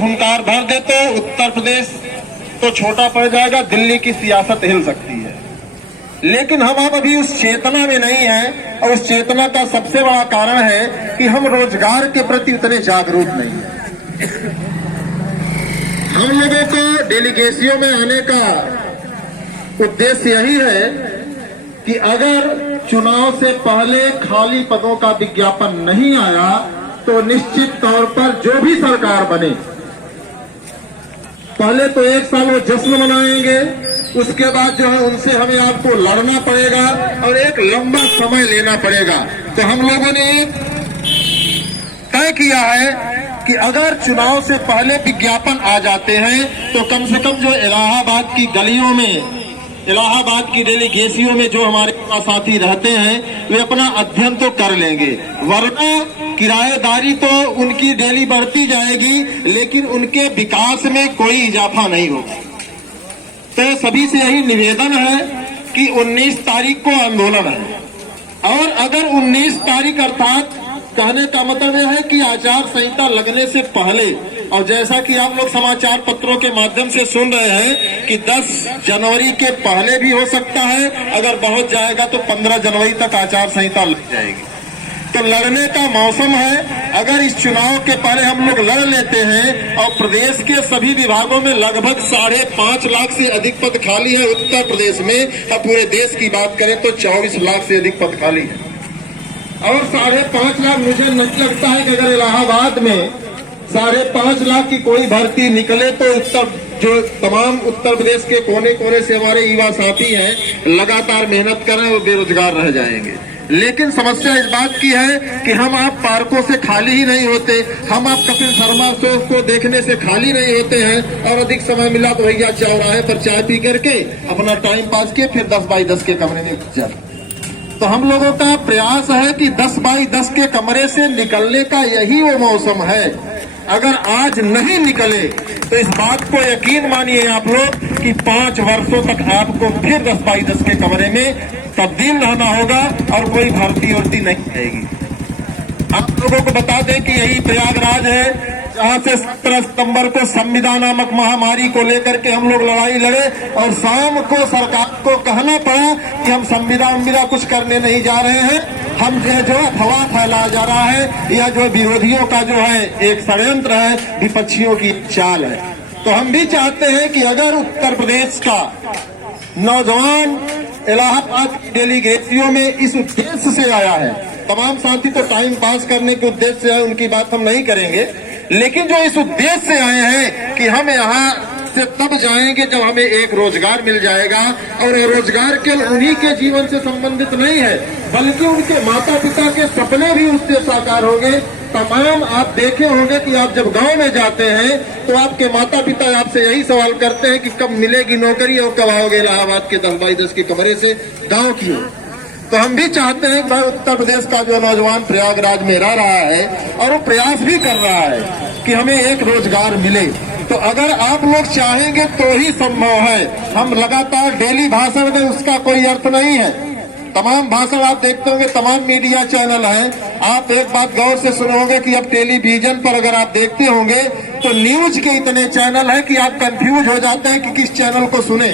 हुंकार भर दे तो उत्तर प्रदेश तो छोटा पड़ जाएगा, दिल्ली की सियासत हिल सकती है। लेकिन हम अब अभी उस चेतना में नहीं हैं, और उस चेतना का सबसे बड़ा कारण है कि हम रोजगार के प्रति उतने जागरूक नहीं हैं। हम लोगों को डेलीगेशियों में आने का उद्देश्य यही है कि अगर चुनाव से पहले खाली पदों का विज्ञापन नहीं आया तो निश्चित तौर पर जो भी सरकार बने, पहले तो एक साल वो जश्न मनाएंगे, उसके बाद जो है उनसे हमें आपको लड़ना पड़ेगा और एक लंबा समय लेना पड़ेगा। तो हम लोगों ने तय किया है कि अगर चुनाव से पहले विज्ञापन आ जाते हैं तो कम से कम जो इलाहाबाद की गलियों में, इलाहाबाद की डेलीगेशियों में जो हमारे साथी रहते हैं वे अपना अध्ययन तो कर लेंगे, वरना किराएदारी तो उनकी डेली बढ़ती जाएगी लेकिन उनके विकास में कोई इजाफा नहीं होगा। तो सभी से यही निवेदन है कि 19 तारीख को आंदोलन है, और अगर 19 तारीख अर्थात कहने का मतलब यह है कि आचार संहिता लगने से पहले, और जैसा कि आप लोग समाचार पत्रों के माध्यम से सुन रहे हैं कि 10 जनवरी के पहले भी हो सकता है, अगर बहुत जाएगा तो 15 जनवरी तक आचार संहिता लग जाएगी। तो लड़ने का मौसम है। अगर इस चुनाव के पहले हम लोग लड़ लेते हैं, और प्रदेश के सभी विभागों में लगभग 5.5 लाख से अधिक पद खाली है उत्तर प्रदेश में, और पूरे देश की बात करें तो 24 लाख से अधिक पद खाली है, और 5.5 लाख, मुझे नहीं लगता है कि अगर इलाहाबाद में 5.5 लाख की कोई भर्ती निकले तो जो तमाम उत्तर प्रदेश के कोने कोने से हमारे युवा साथी हैं लगातार मेहनत कर रहे हैं वो बेरोजगार रह जाएंगे। लेकिन समस्या इस बात की है कि हम आप पार्कों से खाली ही नहीं होते, हम आप कपिल शर्मा शो को देखने से खाली नहीं होते हैं, और अधिक समय मिला तो भैया चौराहे पर चाय पी करके अपना टाइम पास किए, फिर 10 बाई 10 के कमरे में घुस जाते। तो हम लोगों का प्रयास है कि 10 बाई 10 के कमरे से निकलने का यही वो मौसम है। अगर आज नहीं निकले तो इस बात को यकीन मानिए आप लोग कि 5 वर्षों तक आपको फिर 10 बाई 10 के कमरे में तब्दील रहना होगा, और कोई भर्ती वर्ती नहीं रहेगी। आप लोगों को बता दें कि यही प्रयागराज है जहां से 17 सितंबर को संविधान नामक महामारी को लेकर के हम लोग लड़ाई लड़े, और शाम को सरकार को कहना पड़ा कि हम संविधान कुछ करने नहीं जा रहे हैं, हम जो अफवाह फैलाया जा रहा है, या जो विरोधियों का जो है एक षड्यंत्र है, विपक्षियों की चाल है। तो हम भी चाहते हैं कि अगर उत्तर प्रदेश का नौजवान इलाहाबाद की डेलीगेशियों में इस उद्देश्य से आया है, तमाम साथी तो टाइम पास करने के उद्देश्य से है, उनकी बात हम नहीं करेंगे, लेकिन जो इस उद्देश्य से आए हैं कि हम यहाँ से तब जाएंगे जब हमें एक रोजगार मिल जाएगा, और रोजगार केवल उन्हीं के जीवन से संबंधित नहीं है बल्कि उनके माता पिता के सपने भी उससे साकार होंगे। तमाम आप देखे होंगे कि आप जब गांव में जाते हैं तो आपके माता पिता आपसे यही सवाल करते हैं कि कब मिलेगी नौकरी और कब आओगे इलाहाबाद के 10 बाई 10 के कमरे से गाँव की ओर। तो हम भी चाहते हैं कि उत्तर प्रदेश का जो नौजवान प्रयागराज में रह रहा है और वो प्रयास भी कर रहा है कि हमें एक रोजगार मिले, तो अगर आप लोग चाहेंगे तो ही संभव है। हम लगातार डेली भाषण में उसका कोई अर्थ नहीं है। तमाम भाषण आप देखते होंगे, तमाम मीडिया चैनल हैं। आप एक बात गौर से सुनोगे कि अब टेलीविजन पर अगर आप देखते होंगे तो न्यूज के इतने चैनल हैं कि आप कंफ्यूज हो जाते हैं कि किस चैनल को सुने।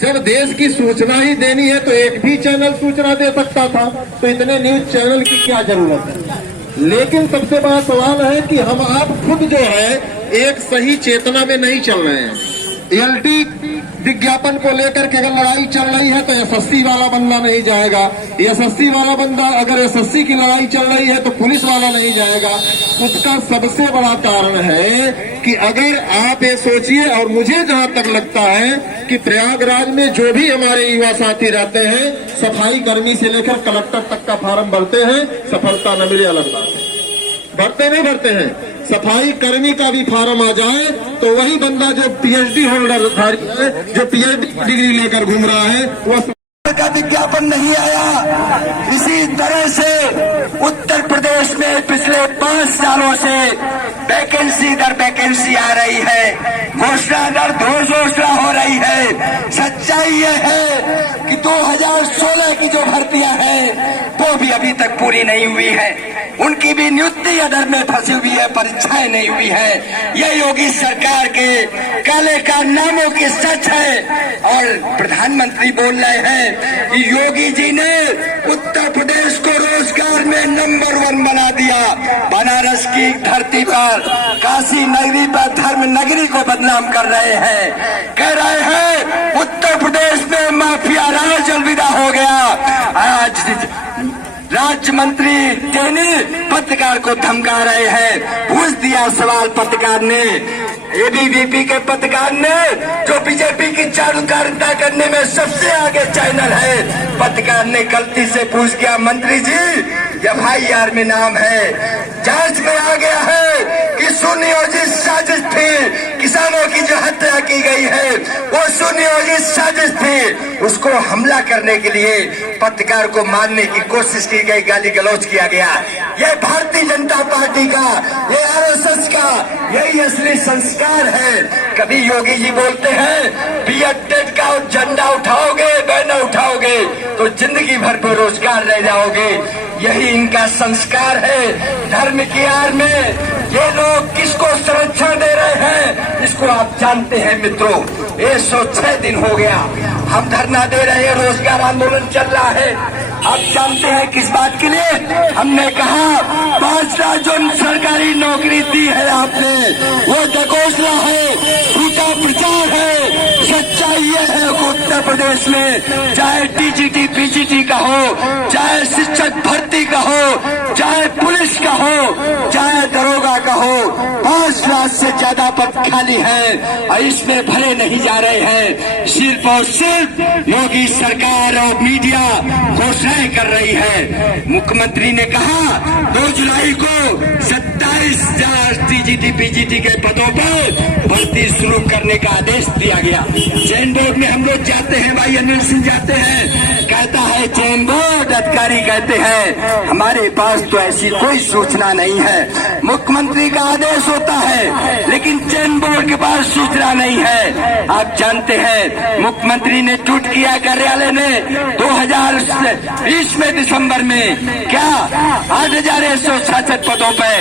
जब देश की सूचना ही देनी है तो एक भी चैनल सूचना दे सकता था, तो इतने न्यूज चैनल की क्या जरूरत है। लेकिन सबसे बड़ा सवाल है कि हम आप खुद जो है एक सही चेतना में नहीं चल रहे हैं। एलटी विज्ञापन को लेकर के अगर लड़ाई चल रही है तो एसएससी वाला बंदा नहीं जाएगा, एसएससी वाला बंदा अगर एसएससी की लड़ाई चल रही है तो पुलिस वाला नहीं जाएगा। उसका सबसे बड़ा कारण है कि अगर आप ये सोचिए, और मुझे जहां तक लगता है कि प्रयागराज में जो भी हमारे युवा साथी रहते हैं, सफाई कर्मी से लेकर कलेक्टर तक का फार्म भरते हैं, सफलता न मिले अलग बात है, भरते नहीं भरते हैं। सफाई कर्मी का भी फार्म आ जाए तो वही बंदा जो पीएचडी होल्डर है, जो पीएचडी डिग्री लेकर घूम रहा है, वह का विज्ञापन नहीं आया। इसी तरह से उत्तर प्रदेश में पिछले 5 सालों से वैकेंसी दर वैकेंसी आ रही है, घोषणा दर घोषणा हो रही है। सच्चाई ये है कि 2016 की जो भर्तियां हैं वो भी भी अभी तक पूरी नहीं हुई है। उनकी भी नियुक्ति अदर में फंसी हुई है, परीक्षाएं नहीं हुई है। ये योगी सरकार के काले कारनामों की सच है। और प्रधानमंत्री बोल रहे हैं कि योगी जी ने उत्तर प्रदेश को रोजगार में नंबर 1 बना दिया। बनारस की धरती पर, काशी नगरी पर धर्म नगरी को बदनाम कर रहे हैं। कह रहे हैं उत्तर प्रदेश में माफिया राज अलविदा हो गया। आज राज्य मंत्री टेनी पत्रकार को धमका रहे हैं। पूछ दिया सवाल पत्रकार ने, एबीवीपी के पत्रकार ने, जो बीजेपी की चारुकारिता करने में सबसे आगे चैनल है। पत्रकार ने गलती से पूछ किया, मंत्री जी FIR में नाम है, जांच में आ गया है कि सुनियोजित साजिश थी। किसानों की जो हत्या की गई है वो सुनियोजित साजिश थी। उसको हमला करने के लिए पत्रकार को मारने की कोशिश की गई, गाली गलौज किया गया। ये भारतीय जनता पार्टी का, ये RSS का यही असली संस्कार है। कभी योगी जी बोलते हैं B.Ed का झंडा उठाओगे, बैनर उठाओगे तो जिंदगी भर बेरोजगार रह जाओगे। यही इनका संस्कार है। धर्म की आड़ में ये लोग किसको संरक्षण दे रहे हैं, इसको आप जानते हैं मित्रों। 106 दिन हो गया हम धरना दे रहे हैं, रोजगार आंदोलन चल रहा है। आप जानते हैं किस बात के लिए? हमने कहा 5 लाख जो सरकारी नौकरी दी है आपने, वो ढकोसला है, झूठा प्रचार है। सच्चाई ये है कि उत्तर प्रदेश में चाहे TGT PGT का हो, चाहे शिक्षक भर्ती का हो, चाहे पुलिस का हो, चाहे दरोगा का हो, 5 लाख से ज्यादा पद खाली है और इसमें भरे नहीं जा रहे हैं। सिर्फ और सिर्फ योगी सरकार और मीडिया घोषणाएं कर रही है। मुख्यमंत्री ने कहा 2 जुलाई को 27,000 TGT PGT के पदों पर भर्ती शुरू करने का आदेश दिया गया। चयन बोर्ड में हम लोग जाते हैं, भाई अनिल सिंह जाते हैं, कहता है चयन बोर्ड अधिकारी कहते हैं हमारे पास तो ऐसी कोई सूचना नहीं है। मुख्यमंत्री का आदेश होता है लेकिन चयन बोर्ड के पास सूचना नहीं है। आप जानते हैं मुख्यमंत्री ने ट्वीट किया कार्यालय ने 2020 में दिसंबर में क्या 8,166 पदों पर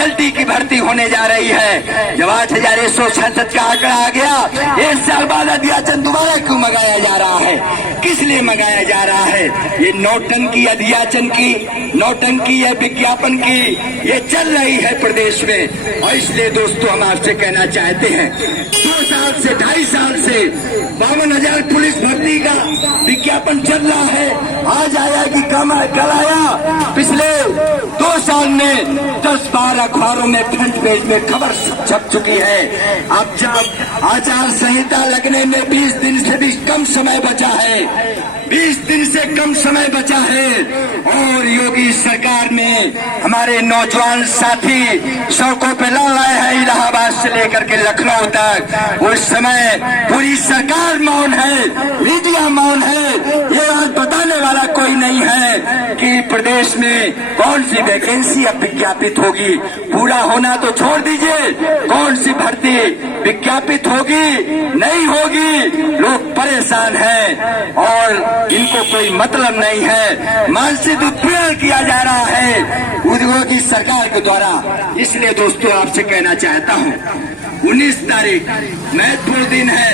LD की भर्ती होने जा रही है। जब 8,166 का आंकड़ा आ गया, 1 साल बाद अध्याचन दोबारा क्यों मंगाया जा रहा है? किस लिए मंगाया जा रहा है? ये नौटंकी अध्याचन की, नौटंकी है विज्ञापन की, ये चल रही है प्रदेश में। और इसलिए दोस्तों हम आपसे कहना चाहते हैं 2 साल से 2.5 साल से 52,000 पुलिस भर्ती का विज्ञापन चल रहा है। आज आया कि कल आया। पिछले 2 साल में 10-12 अखबारों में फ्रंट पेज में खबर छप चुकी है। अब जब आचार संहिता लगने में 20 दिन से भी कम समय बचा है, 20 दिन से कम समय बचा है और योगी सरकार में हमारे नौजवान साथी सड़कों पे लड़ रहे हैं इलाहाबाद से लेकर के लखनऊ तक। उस समय पूरी सरकार मौन है, मीडिया मौन है। ये बात बताने वाला कोई नहीं है कि प्रदेश में कौन सी वैकेंसी अब विज्ञापित होगी। पूरा होना तो छोड़ दीजिए, कौन सी भर्ती विज्ञापित होगी नहीं होगी, लोग परेशान हैं और इनको कोई मतलब नहीं है। मानसिक उत्पीड़न किया जा रहा है उद्योगों की सरकार के द्वारा। इसलिए दोस्तों आपसे कहना चाहता हूँ 19 तारीख महत्वपूर्ण दिन है,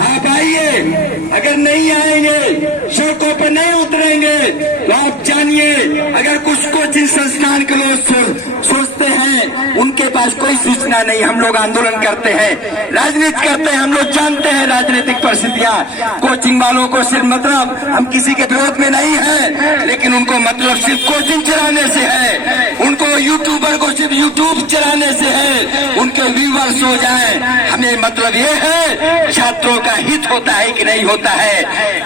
आप आइए। अगर नहीं आएंगे, सड़कों पर नहीं उतरेंगे तो आप जानिए अगर कुछ कोचिंग संस्थान के लोग सोचते हैं उनके पास कोई सूचना नहीं, हम लोग आंदोलन करते हैं, राजनीति करते हैं, हम लोग जानते हैं राजनीतिक परिस्थितियां। कोचिंग वालों को सिर्फ मतलब, हम किसी के विरोध में नहीं है, लेकिन उनको मतलब सिर्फ कोचिंग चलाने से है, उनको यूट्यूबर को सिर्फ यूट्यूब चलाने से है, उनके व्यूअर्स हो जाए। हमें मतलब ये है छात्रों का हित होता है कि नहीं होता है।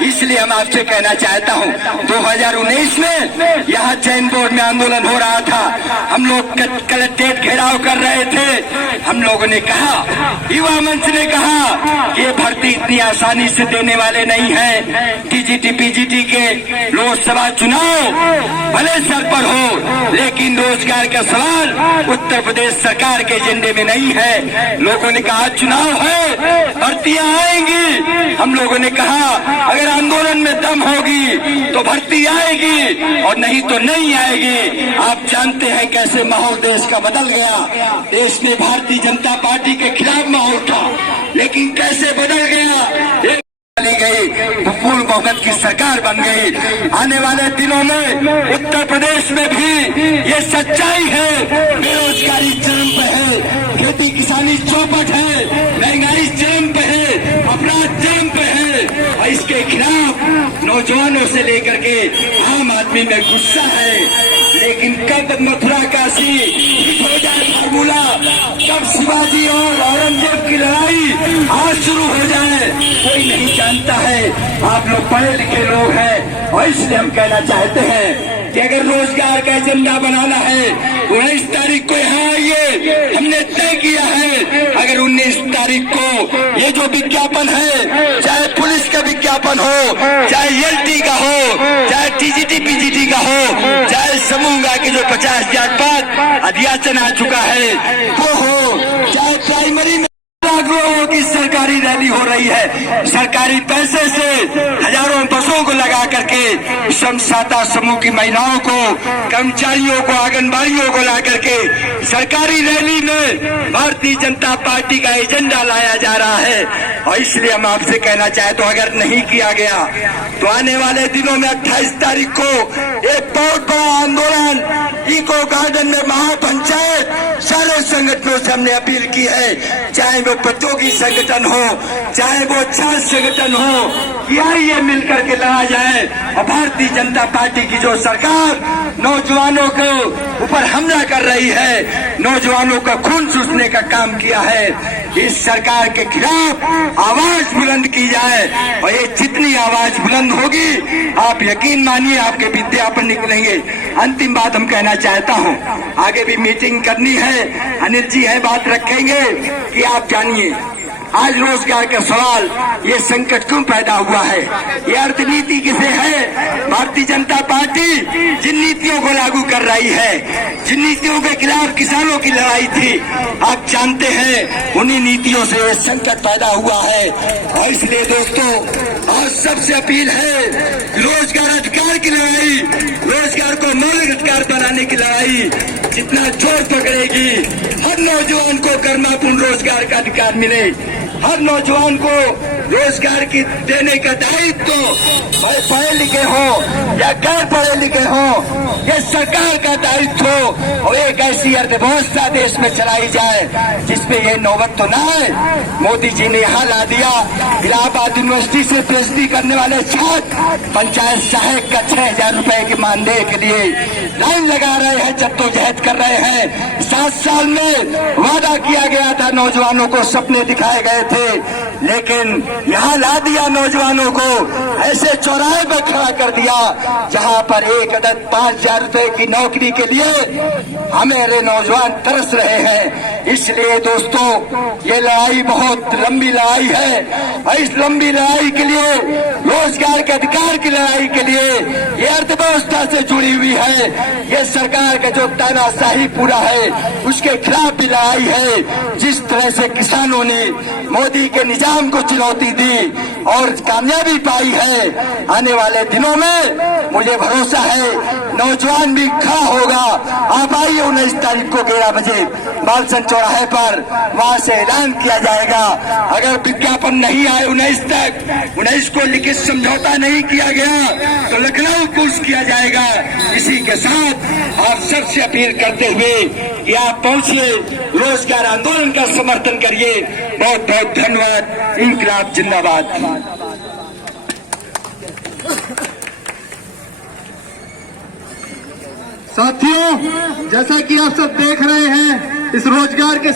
इसलिए हम आपसे कहना चाहता हूँ 2019 में यहाँ चयन बोर्ड में आंदोलन हो रहा था, हम लोग कलेक्ट्रेट घेराव कर रहे थे। हम लोगों ने कहा, युवा मंच ने कहा ये भर्ती इतनी आसानी से देने वाले नहीं है। TGT PGT के लोकसभा चुनाव भले सर पर हो, लेकिन रोजगार का सवाल उत्तर प्रदेश सरकार के एजेंडे में नहीं है। लोगों ने कहा चुनाव है, भर्तियां आएंगी। हम लोगों ने कहा अगर आंदोलन में दम होगी तो भर्ती आएगी और नहीं तो नहीं आएगी। आप जानते हैं कैसे माहौल देश का बदल गया। देश में भारतीय जनता पार्टी के खिलाफ माहौल था, लेकिन कैसे बदल गया। चली गई, पूर्ण बहुमत की सरकार बन गई। आने वाले दिनों में उत्तर प्रदेश में भी ये सच्चाई है। बेरोजगारी चरम पे है, खेती किसानी चौपट है, महंगाई चरम पे है, अपराध चरम पे है। और इसके खिलाफ नौजवानों से लेकर के आम आदमी में गुस्सा है। लेकिन कब मथुरा काशी हो जाए फार्मूला, कब शिवाजी और औरंगजेब की लड़ाई आज शुरू हो जाए, कोई नहीं जानता है। आप लोग पढ़े लिखे लोग हैं और इसलिए हम कहना चाहते हैं कि अगर रोजगार का एजेंडा बनाना है 19 तारीख को यहाँ आइए, हमने तय किया है। अगर 19 तारीख को ये जो विज्ञापन है, चाहे पुलिस का विज्ञापन हो, चाहे एलटी का हो, चाहे टीजीटी पीजीटी का हो, चाहे समूह की जो 50,000 पद अध्यासन आ चुका है वो हो, चाहे प्राइमरी में लोगों की सरकारी रैली हो रही है, सरकारी पैसे से हजारों बसों को लगा करके श्रम साता समूह की महिलाओं को, कर्मचारियों को, आंगनबाड़ियों को ला करके सरकारी रैली में भारतीय जनता पार्टी का एजेंडा लाया जा रहा है। और इसलिए हम आपसे कहना चाहे तो अगर नहीं किया गया तो आने वाले दिनों में 28 तारीख को एक बहुत बड़ा आंदोलन इको गार्डन में महापंचायत सारे संगठनों से हमने अपील की है, चाहे वो प्रतियोगी संगठन हो, चाहे वो छात्र संगठन हो, कि आइए मिलकर के लड़ा जाए। और भारतीय जनता पार्टी की जो सरकार नौजवानों के ऊपर हमला कर रही है, नौजवानों का खून चूसने का काम किया है, इस सरकार के खिलाफ आवाज बुलंद की जाए। और ये जितनी आवाज बुलंद होगी, आप यकीन मानिए आपके विज्ञापन निकलेंगे। अंतिम बात हम कहना चाहता हूँ, आगे भी मीटिंग करनी है, अनिल जी है, बात रखेंगे कि आप जानिए आज रोजगार का सवाल, ये संकट क्यों पैदा हुआ है, ये अर्थनीति किसे है। भारतीय जनता पार्टी जिन नीतियों को लागू कर रही है, जिन नीतियों के खिलाफ किसानों की लड़ाई थी, आप जानते हैं उन्हीं नीतियों से ये संकट पैदा हुआ है। और इसलिए दोस्तों आज सबसे अपील है, रोजगार अधिकार की लड़ाई, रोजगार को मौलिक अधिकार बनाने की लड़ाई जितना जोर पकड़ेगी, हर नौजवान को कर्मपूर्ण रोजगार का अधिकार मिले, हर नौजवान को रोजगार की देने का दायित्व तो पढ़े लिखे हो या गैर पढ़े लिखे हो, ये सरकार का दायित्व हो। और एक ऐसी अर्थव्यवस्था देश में चलाई जाए जिसमें ये नौबत तो ना है। मोदी जी ने यहाँ ला दिया, इलाहाबाद यूनिवर्सिटी से पीएचडी करने वाले छात्र पंचायत सहायक का 6,000 रुपए के मानदेय के लिए लाइन लगा रहे हैं, जद्दोजहद कर रहे हैं। 7 साल में वादा किया गया था, नौजवानों को सपने दिखाए गए थे, लेकिन यहाँ ला दिया नौजवानों को, ऐसे चौराहे पर खड़ा कर दिया जहाँ पर एक अदद 5,000 रुपए की नौकरी के लिए हमारे नौजवान तरस रहे हैं। इसलिए दोस्तों ये लड़ाई बहुत लंबी लड़ाई है और इस लंबी लड़ाई के लिए, रोजगार के अधिकार की लड़ाई के लिए, ये अर्थव्यवस्था से जुड़ी हुई है, ये सरकार का जो तानाशाही पूरा है उसके खिलाफ भी लड़ाई है। जिस तरह से किसानों ने मोदी के निजाम को चुनौती दी और कामयाबी पाई है, आने वाले दिनों में मुझे भरोसा है नौजवान भी खड़ा होगा। आप आइए 19 तारीख को 11 बजे बालसन चौराहे पर, वहां से ऐलान किया जाएगा। अगर विज्ञापन नहीं आए 19 को लिखित समझौता नहीं किया गया तो लखनऊ कूच किया जाएगा। इसी के साथ आप सबसे अपील करते हुए कि आप पहुंचिए, रोजगार आंदोलन का समर्थन करिए। बहुत बहुत धन्यवाद। इंकलाब जिंदाबाद। साथियों, जैसा कि आप सब देख रहे हैं, इस रोजगार के